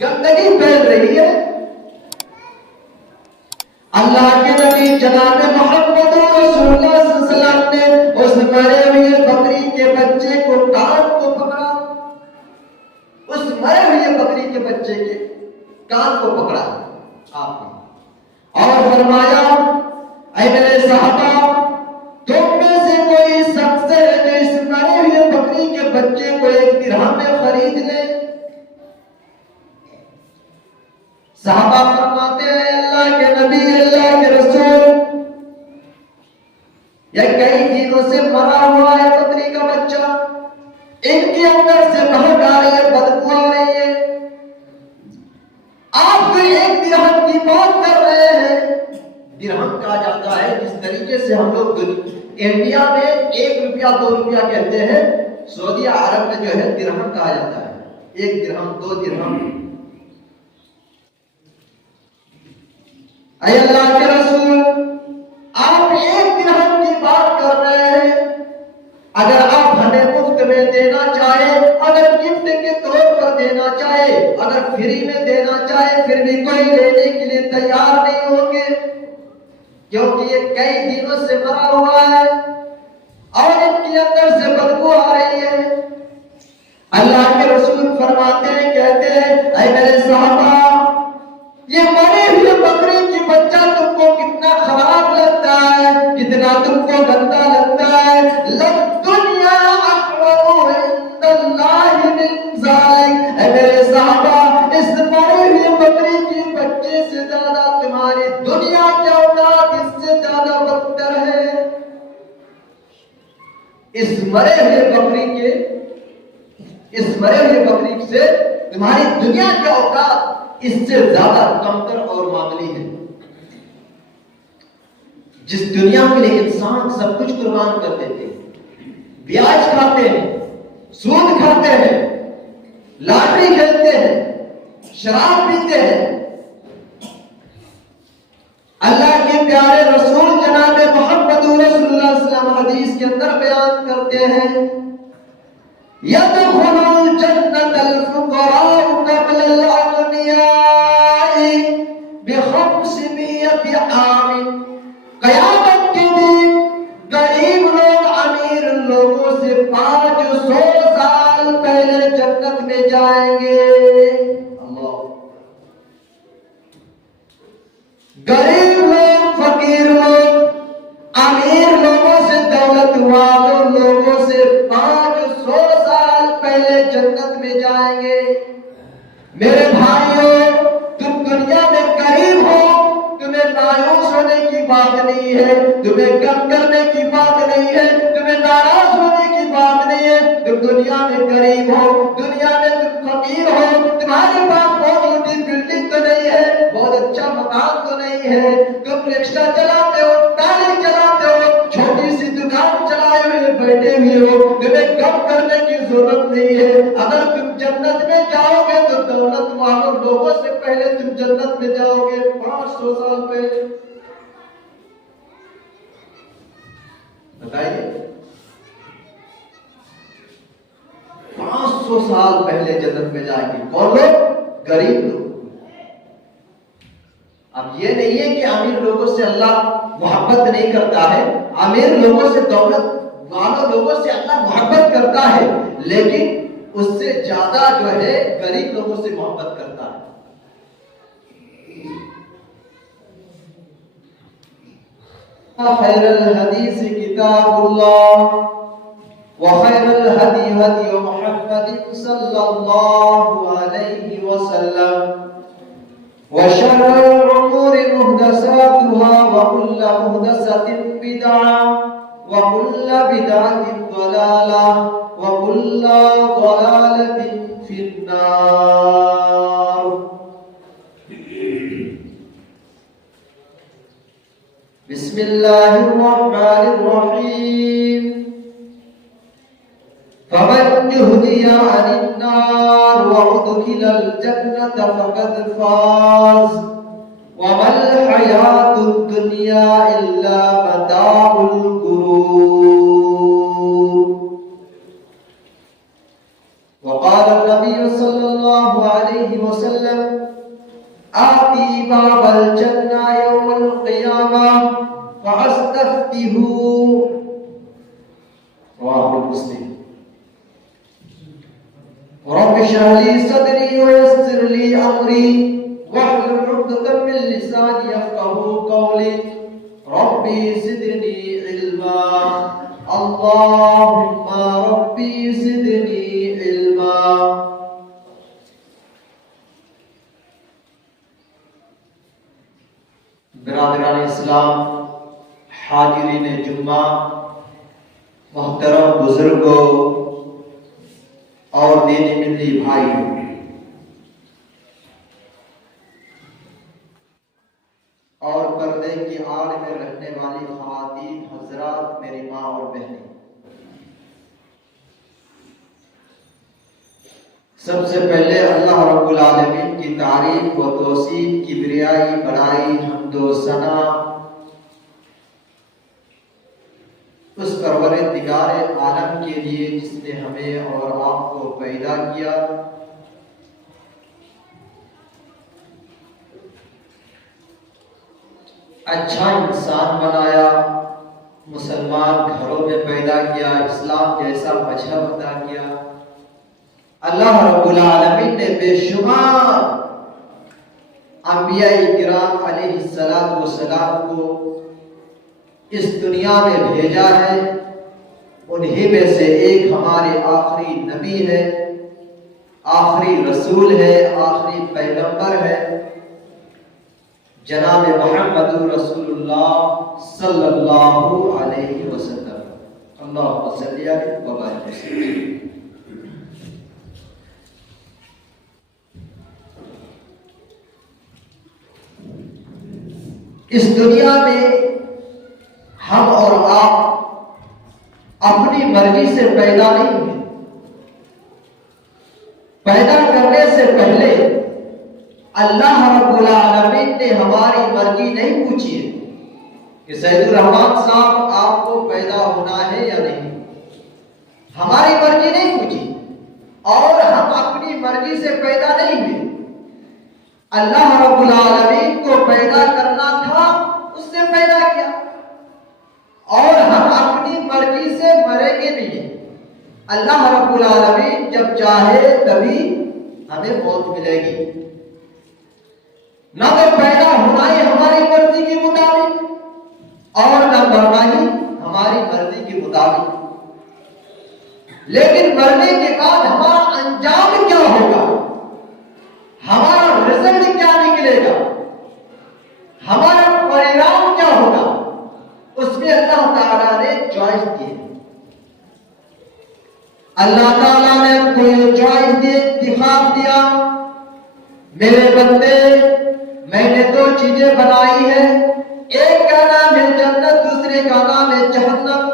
گندگی پھیل رہی ہے. اللہ کے نبی جناب محمد رسول اللہ صلی اللہ علیہ وسلم نے اس مرے ہوئے بکری کے بچے کو کان کو پکڑا. اس مرے ہوئے بکری کے بچے کے کان کو پکڑا آپ نے اور فرمایا اے میرے صحابہ تم میں سے کوئی شخص ہے جو اس مرے ہوئے بکری کے بچے کو 1 درہم میں خرید لے. صحابہ فرماتے ہیں اللہ کے نبی اللہ کے رسول یہ کئی دنوں سے مرا ہوا ہے بکری کا بچہ, ان کے اندر سے مہک آ رہی ہے, بدبو آ رہی ہے, آپ کو 1 درہم کی بات کر رہے ہیں. درہم کہا جاتا ہے جس طریقے سے ہم لوگ انڈیا میں 1 روپیہ 2 روپیہ کہتے ہیں, سعودی عرب میں جو ہے درہم کہا جاتا ہے. 1 درہم 2 درہم. اے اللہ کے رسول آپ 1 درہم کی بات کر رہے ہیں, اگر آپ ہمیں مفت میں دینا چاہے, اگر گفٹ کے طور پر دینا چاہے, اگر فری میں دینا چاہے, پھر بھی کوئی لینے کے لیے تیار نہیں ہوں گے, کیونکہ یہ کئی دنوں سے مرا ہوا ہے اور ان کے اندر سے بدبو آ رہی ہے. اللہ کے رسول فرماتے ہیں, کہتے ہیں اے میرے صحابہ یہ مرے ہوئے بکری کی بچہ تم کو کتنا خراب لگتا ہے, کتنا تم کو گندا لگتا ہے. للدنیا احور عند اللہ من ذلک. اے میرے صحابہ اس مرے ہوئے بکری کی بچے سے زیادہ تمہاری دنیا کی اولاد اس سے زیادہ بدتر ہے. اس مرے ہوئے بکری سے تمہاری دنیا کی اوقات اس سے زیادہ کمتر اور معمولی ہے. جس دنیا کے لیے انسان سب کچھ قربان کر دیتے ہیں, بیاج کھاتے ہیں, سود کھاتے ہیں, لاٹری کھیلتے ہیں, شراب پیتے ہیں, اللہ کے پیارے رسول جناب محمد رسول اللہ صلی اللہ علیہ وسلم حدیث کے اندر بیان کرتے ہیں يدخل الجنة الفقراء قبل الأغنياء ب500 عام. قیامت کے دن غریب لوگ امیر لوگوں سے 500 سال پہلے جنت میں جائیں گے. اللہ, غریب لوگ, فقیر لوگ امیر لوگوں سے, دولت والوں لوگوں سے 500 سال پہلے جنت میں جائیں گے. میرے بھائیوں تم دنیا میں غریب ہو, تمہیں مایوس ہونے کی بات نہیں ہے, تمہیں غم کرنے کی بات نہیں ہے, تمہیں ناراض ہونے کی بات نہیں ہے. تم دنیا میں غریب ہو, دنیا میں تم فقیر ہو, تمہارے پاس بہت اونچی بلڈنگ تو نہیں ہے, بہت اچھا مکان تو نہیں ہے, تم رکشہ چلاتے ہو, ٹالی چلاتے ہو, چھوٹی سی دکان چلائے ہوئے بیٹھے ہوئے ہو, تمہیں غم کرنے کی ضرورت نہیں ہے. اگر تم جنت میں جاؤ گے تو دولت والوں لوگوں سے پہلے تم جنت میں جاؤ گے 500 سال پہلے. بتائیے 500 سال پہلے جنت میں جائیں گے کون لوگ؟ غریب لوگ. اب یہ نہیں ہے کہ امیر لوگوں سے اللہ محبت نہیں کرتا ہے, امیر لوگوں سے, دولت والوں لوگوں سے اللہ محبت کرتا ہے, لیکن اس سے زیادہ جو ہے غریب لوگوں سے محبت کرتا ہے. خیر الحدیث کتاب اللہ وخیر الہدی ہدی محمد صلی اللہ علیہ وسلم وشر الامور محدثاتها وكل محدثة بدعة وكل بدعة ضلالة وكل ضلالة في النار. بسم الله الرحمن الرحيم. فمن يهدي عن النار وأدخل الجنة فقد فاز وما الحياة الدنيا إلا متاع الغرور. وقال النبي صلى الله عليه علیہ وسلم آتی باب الجنہ یوم القیامہ فاستفتح رواه مسلم رب اشرح لي صدري ويسر لي امري واحلل عقدة من لساني يفقهوا قولي ربي زدني علما اللهم ربي زدني علما. برادران اسلام، حاضرین جمعہ، محترم بزرگوں اور دینی ملی بھائی، اور پردے کی آڑ میں رہنے والی خواتین حضرات، میری ماں اور بہنیں، سب سے پہلے اللہ رب العالمین کی تعریف و توصیف، کبریائی، بڑائی، حمد و ثنا اس پروردگار عالم کے لیے جس نے ہمیں اور آپ کو پیدا کیا، اچھا انسان بنایا، مسلمان گھروں میں پیدا کیا، اسلام جیسا مذہب عطا کیا. اللہ رب العالمین نے بے شمار انبیاء کرام علیہ السلام کو اس دنیا میں بھیجا ہے. انہی میں سے ایک ہمارے آخری نبی ہے، آخری رسول ہے، آخری پیغمبر ہے، جناب محمد رسول اللہ صلی اللہ علیہ وسلم. اللہم صلی علیہ وسلم. اس دنیا میں ہم اور آپ اپنی مرضی سے پیدا نہیں ہوئے. پیدا کرنے سے پہلے اللہ رب العالمین نے ہماری مرضی نہیں پوچھی ہے کہ سید الرحمان صاحب آپ کو پیدا ہونا ہے یا نہیں. ہماری مرضی نہیں پوچھی اور ہم اپنی مرضی سے پیدا نہیں ہوئے. اللہ رب العالمین کو پیدا کرنا تھا، اس نے پیدا کیا، اور ہم اپنی مرضی سے مریں گے نہیں. اللہ رب العالمین جب چاہے تبھی ہمیں موت ملے گی. نہ تو پیدا ہونا ہی ہماری مرضی کے مطابق اور نہ مرنا ہی ہماری مرضی کے مطابق. لیکن مرنے کے بعد ہمارا انجام کیا ہوگا، ہمارا رزلٹ کیا نکلے گا، ہمارا پریرام کیا ہوگا، اس میں اللہ تعالیٰ نے چوائس دی. اللہ تعالیٰ نے کوئی چوائس دی، انتخاب دیا. میرے بندے، میں نے دو چیزیں بنائی ہیں، ایک کا نام ہے جنت، دوسرے کا نام ہے جہنم.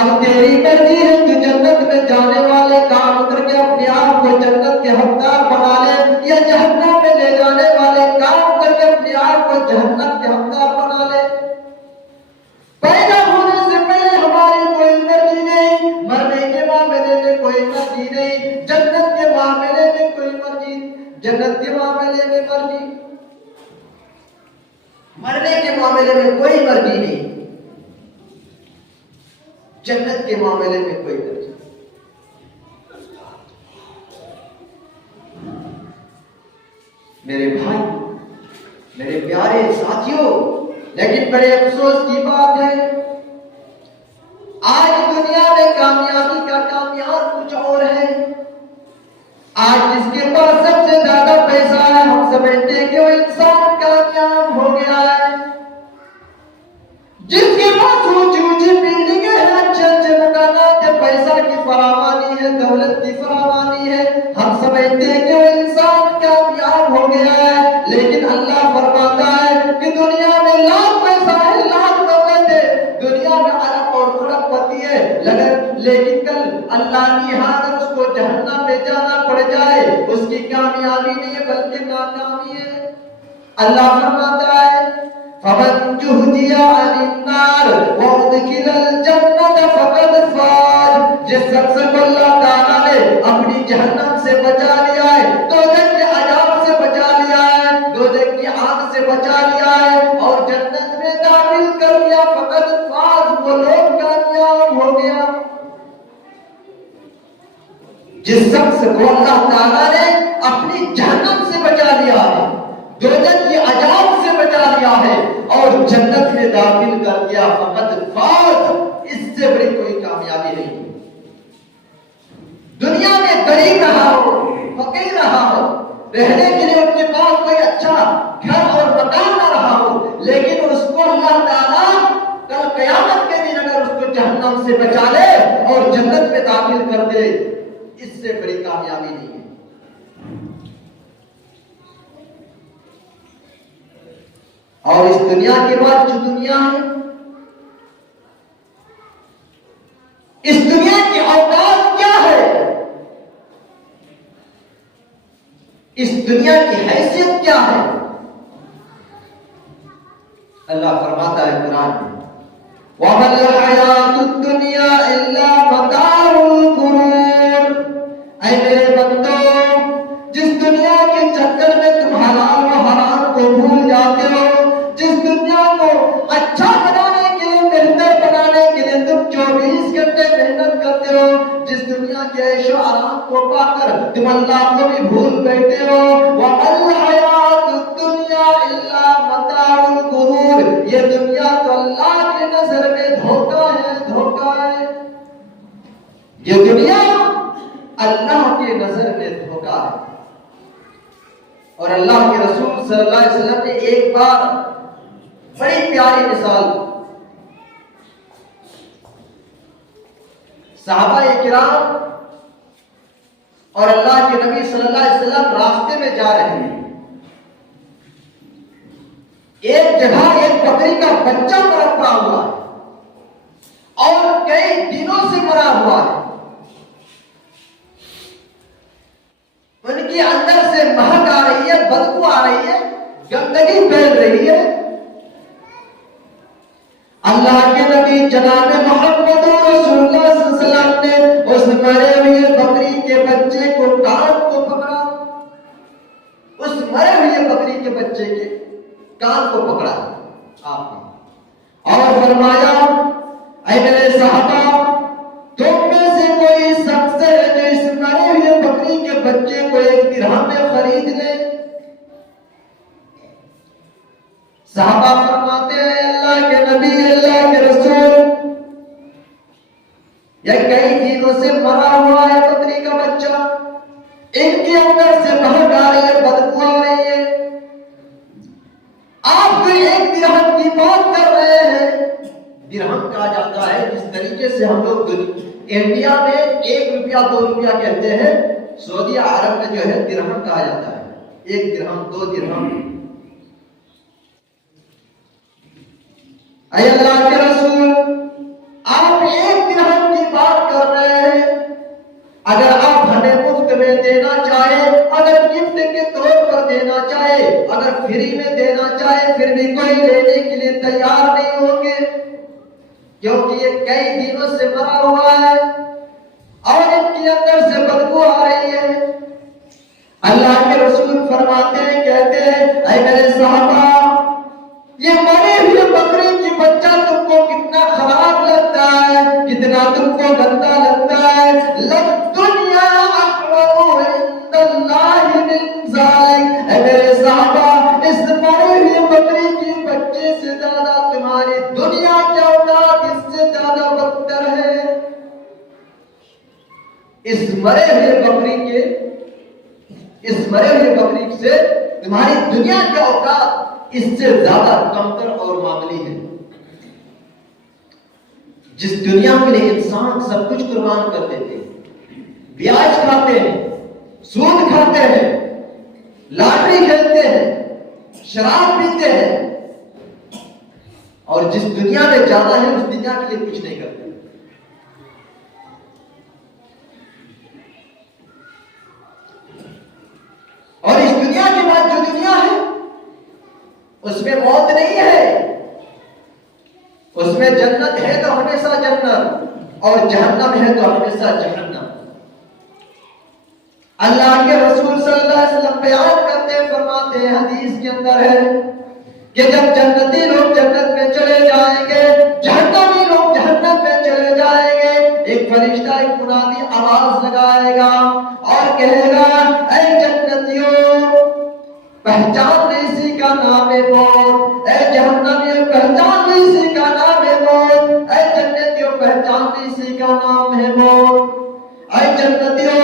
اب تیری مرضی ہے کہ جنت میں جانے والے کام کر کے اپنے آپ کو جنت کے حقدار بنا لے، یا جہنم میں لے جانے والے کام کر کے اپنے آپ کو جہنم کے حقدار بنا لے. پیدا ہونے سے پہلے ہماری کوئی مرضی نہیں، مرنے کے معاملے میں کوئی مرضی نہیں، جنت کے معاملے میں کوئی مرضی، جنت کے معاملے میں مرضی، مرنے کے معاملے میں کوئی مرضی نہیں، جنت کے معاملے میں کوئی مرضی. میرے بھائی، میرے پیارے ساتھیوں، لیکن بڑے افسوس کی بات ہے، آج دنیا میں کامیابی کا کامیاب کچھ اور ہے. آج جس کے پاس سب سے زیادہ پیسہ ہے، ہم سمجھتے ہیں کہ وہ انسان کامیاب ہو گیا ہے. جس کے پاس اونچی اونچی بلڈنگیں ہیں، اچھے اچھے مکانات ہیں، پیسہ کی فراوانی ہے، دولت کی فراوانی ہے، ہم سمجھتے ہیں کہ وہ انسان کامیاب ہو گیا ہے. لیکن اللہ فرماتا ہے کہ دنیا میں لاکھ پیسہ ہے، لاکھ دولت ہے، دنیا میں ارب اور خرب پتی ہے، لیکن کل اللہ نہاد اس کو جہنم میں جانا پڑ جائے، اس کی کامیابی نہیں ہے بلکہ ناکامی ہے. اللہ فرماتا ہے فَمَنْ زُحْزِحَ عَنِ النَّارِ وَأُدْخِلَ الْجَنَّةَ فَقَدْ فَازَ. جس شخص کو اللہ تعالیٰ نے اپنی جہنم سے بچا لیا ہے، دوزخ کے عذاب شخص کو اللہ تعالیٰ نے اپنی جہنم سے بچا لیا ہے، دوزخ کی عذاب سے بچا لیا ہے اور جنت میں داخل کر دیا، فقط فاز، اس سے بڑی کوئی کامیابی نہیں۔ دنیا میں غریب رہا ہو، فقیر رہا ہو، رہنے کے لیے ان کے پاس کوئی اچھا گھر اور مکان نہ رہا ہو، لیکن اس کو اللہ تعالیٰ کل قیامت کے دن اگر اس کو جہنم سے بچا لے اور جنت میں داخل کر دے، اس سے بڑی کامیابی نہیں ہے۔ اور اس دنیا کے بعد جو دنیا ہے، اس دنیا کی اوقات کیا ہے، اس دنیا کی حیثیت کیا ہے؟ اللہ فرماتا ہے قرآن میں، وَمَا الْحَيَاةُ الدُّنْيَا إِلَّا مَتَاعُ الْغُرُورِ، اے میرے بندو، جس دنیا کے چکر میں تم حلال و حرام کو بھول جاتے ہو، جس دنیا کو اچھا بنانے کے لیے، بہتر بنانے کے لیے تم 24 گھنٹے محنت کرتے ہو، جس دنیا کے عیش و آرام کو پا کر تم اللہ کو بھی بھول بیٹھے ہو، وَمَا الْحَيَاةُ الدُّنْيَا إِلَّا مَتَاعُ الْغُرُورِ، یہ دنیا تو اللہ کی نظر میں دھوکہ ہے، دھوکہ ہے۔ یہ دنیا اللہ کی نظر میں دھوکہ ہے۔ اور اللہ کے رسول صلی اللہ علیہ وسلم نے ایک بار بڑی پیاری مثال، صحابہ کرام اور اللہ کے نبی صلی اللہ علیہ وسلم راستے میں جا رہے ہیں، ایک جگہ ایک بکری کا بچہ مرا پڑا ہوا ہے اور کئی دنوں سے مرا ہوا ہے، ان کے اندر سے مہک آ رہی ہے، بدبو آ رہی ہے، گندگی پھیل رہی ہے۔ اللہ کے نبی جناب محمد رسول اللہ صلی اللہ علیہ وسلم نے اس مرے ہوئے بکری کے بچے کو کان کو پکڑا، اس مرے ہوئے بکری کے بچے کے کان کو پکڑا آپ نے، اور فرمایا، اے میرے صحابہ، تم میں سے کوئی شخص ہے جو اس مرے ہوئے بکری کے بچے کو 1 درہم میں خرید لے؟ صحابہ فرماتے ہیں، اللہ کے نبی، اللہ کے رسول، یہ کئی دنوں سے مرا ہوا ہے بکری کا بچہ، ان کے اندر سے مہک آ رہی ہے، بدبو آ رہی ہے، آپ تو 1 درہم کی بات کر رہے ہیں۔ درہم کہا جاتا ہے جس طریقے سے ہم لوگ انڈیا میں 1 روپیہ 2 روپیہ کہتے ہیں، سعودی عرب میں جو ہے درہم کہا جاتا ہے، 1 درہم 2 درہم۔ اے اللہ کے رسول، آپ 1 درہم کی بات کر رہے ہیں، اگر آپ ہمیں مفت میں دینا چاہے، اگر گفٹ کے طور پر دینا چاہے، اگر فری میں دینا چاہے، پھر بھی کوئی لینے کے لیے تیار نہیں ہوگے، کیونکہ یہ کئی دنوں سے مرا ہوا ہے اور ان کے اندر سے بدبو آ رہی ہے۔ اللہ کے رسول فرماتے ہیں، کہتے ہیں، اے میرے صحابہ، یہ مرے ہوئے بکری کی بچہ تم کو کتنا خراب لگتا ہے، کتنا تم کو گندا لگتا ہے، لَلدُّنْيَا أَحْوَرُ عِنْدَ اللَّهِ مِنْ ذَلِكَ، اے میرے صحابہ، اس مرے ہوئے بکری کی بچے سے زیادہ تمہاری دنیا کی اولاد اس سے زیادہ بدتر ہے۔ اس مرے ہوئے بکری سے تمہاری دنیا کے اوقات اس سے زیادہ کمتر اور معمولی ہے۔ جس دنیا کے لیے انسان سب کچھ قربان کر دیتے ہیں، بیاج کھاتے ہیں، سود کھاتے ہیں، لاٹری کھیلتے ہیں، شراب پیتے ہیں، اور جس دنیا میں جانا ہے اس دنیا کے لیے کچھ نہیں کرتے۔ اور اس دنیا کے بعد جو دنیا ہے اس میں موت نہیں ہے، اس میں جنت ہے تو ہمیشہ جنت، اور جہنم ہے تو ہمیشہ جہنم۔ اللہ کے رسول صلی اللہ علیہ وسلم بیان کرتے ہیں، فرماتے ہیں، حدیث کے اندر ہے کہ جب جنتی لوگ جنت میں چلے جائیں گے، جہنمی لوگ جہنم میں چلے جائیں گے، ایک فرشتہ ایک منادی آواز لگائے گا اور کہے گا اے جنتیوں پہچان اسی کا نام ہے موت، اے جہنمیوں پہچان اسی کا نام ہے موت، اے جنتیوں پہچان اسی کا نام ہے موت۔ اے جنتیوں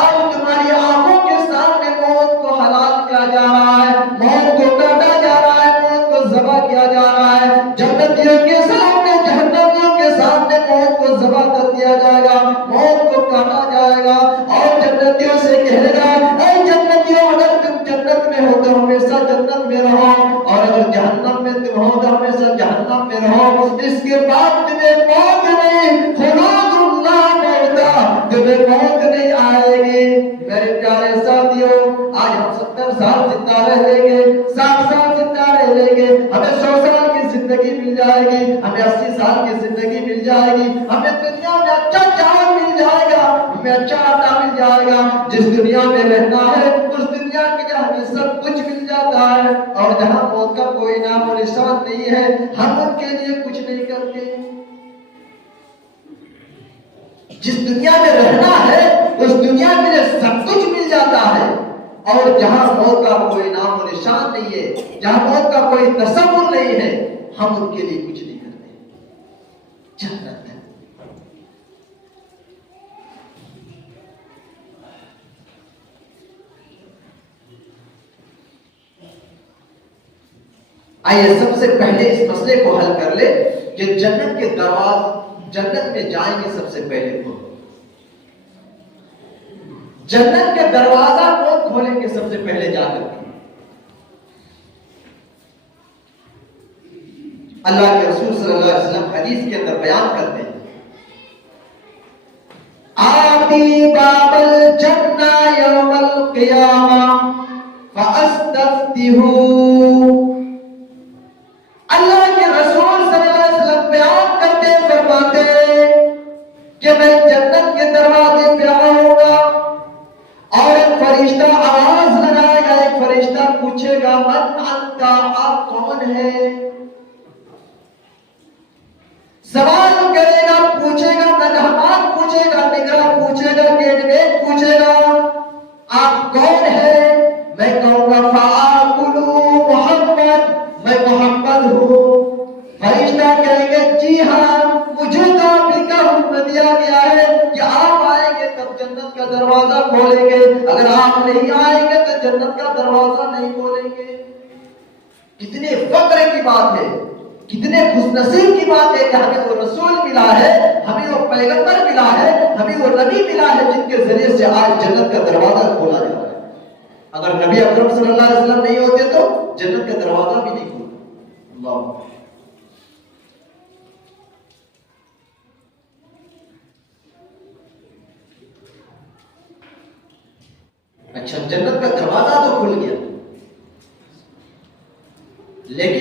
آج تمہاری آنکھوں کے سامنے موت کو حلال کیا جا رہا ہے، موت کو کاٹا جا رہا ہے، موت کو ذبح کیا جا رہا ہے۔ جنتیوں کے سامنے جہنمیوں کے سامنے موت کو ذبح کر دیا جائے گا، موت کو کاٹا جائے گا اور جنتیوں سے کہے گا اے جنتیوں اگر تم جنت میں ہو تو ہمیشہ جنت میں رہو اور اگر جہنم میں تم ہو تو ہمیشہ جہنم میں رہو۔ اس کے بعد تمہیں موت نہیں، خلود اللہ موتا، تمہیں موت نہیں آئے گی۔ میرے پیارے ساتھیوں آج ہم 70 سال زندہ رہ لیں گے، 60 سال زندہ رہ لیں گے، ہمیں 100 سال کی زندگی مل جائے گی، ہمیں 80 سال کی زندگی مل جائے گی، ہمیں دنیا میں اچھا چاول مل جائے گا، ہمیں اچھا آٹا مل جائے گا۔ جس دنیا میں رہنا ہے اس دنیا کے لیے ہمیں سب کچھ مل جاتا ہے اور جہاں موت کا کوئی نام و نشان نہیں ہے ہم ان کے لیے کچھ نہیں کرتے۔ جس دنیا میں رہنا ہے اس دنیا کے لیے سب کچھ مل جاتا ہے اور جہاں موت کا کوئی نام و نشان نہیں ہے، جہاں موت کا کوئی تصور نہیں ہے، ہم ان کے لیے کچھ نہیں کرتے۔ جنت ہے۔ آئیے سب سے پہلے اس مسئلے کو حل کر لے کہ جنت کے دروازے جنت میں جائیں گے سب سے پہلے کون؟ جنت کے دروازہ کون کھولیں گے سب سے پہلے جا کر کے؟ اللہ کے رسول صلی اللہ علیہ وسلم حدیث کے اندر بیان کرتے ہیں آتی باب الجنہ یوم القیامہ فاستفتحوا۔ اللہ کے رسول صلی اللہ علیہ وسلم بیان کرتے فرماتے کہ میں جنت کے دروازے پہ آؤں گا اور ایک فرشتہ آواز لگائے گا، ایک فرشتہ پوچھے گا من انت، آپ کون ہے؟ سوال کرے گا، پوچھے گا، نگہبان پوچھے گا، نگراں پوچھے گا، گیٹ مین پوچھے گا آپ کون ہے؟ میں کہوں گا فاقول محمد، میں محمد ہوں۔ فرشتہ کہیں گے جی ہاں مجھے تو آپ ہی کا حکم دیا گیا ہے کہ آپ آئیں گے تب جنت کا دروازہ کھولیں گے، اگر آپ نہیں آئیں گے تو جنت کا دروازہ نہیں کھولیں گے۔ کتنے فخر کی بات ہے، کتنے خوش نصیب کی بات ہے کہ ہمیں وہ رسول ملا ہے، ہمیں وہ پیغمبر ملا ہے، ہمیں وہ نبی ملا ہے جن کے ذریعے سے آج جنت کا دروازہ کھولا جا رہا ہے۔ اگر نبی اکرم صلی اللہ علیہ وسلم نہیں ہوتے تو جنت کا دروازہ بھی نہیں کھولتا۔ اللہ اچھا جنت کا دروازہ تو کھل گیا لیکن